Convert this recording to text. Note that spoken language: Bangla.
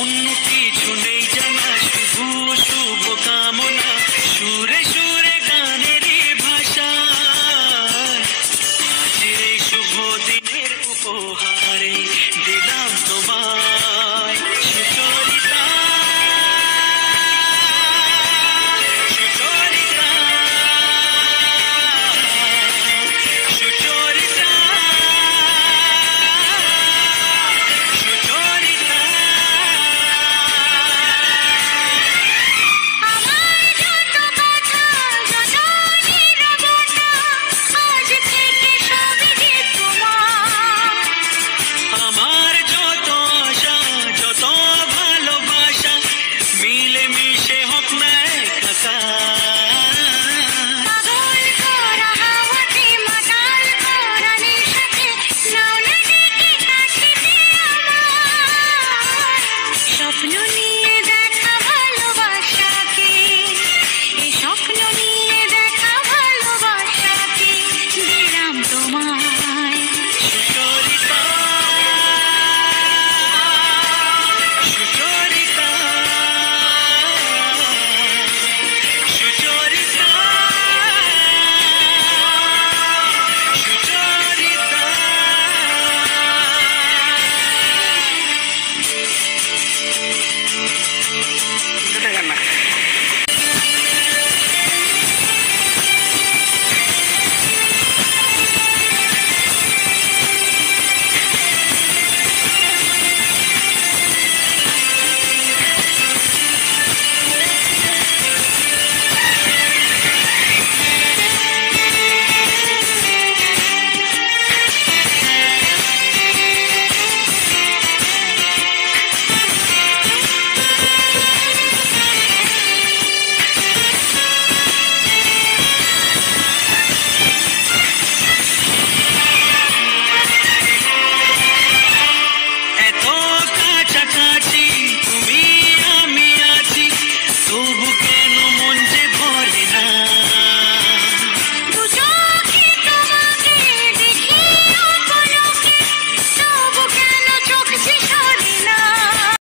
অন্য কিছু নেই জানা, শুধু শুভ কামনা, সুরে সুরে গানেরই ভাষা। আজের এই শুভ দিনের উপহারে দিলাম তোমায় সুচরিতা, সুচরিতা, সুচরিতা, সুচরিতা। আমার যত আশা যত ভালোবাসা মিলে মিশে হোক না স্বপ্ন নিয়ে দেখা ভালোবাসাকে, এই স্বপ্ন নিয়ে দেখা ভালোবাসাকে দিলাম তোমায় সুচরিতা, সুচরিতা।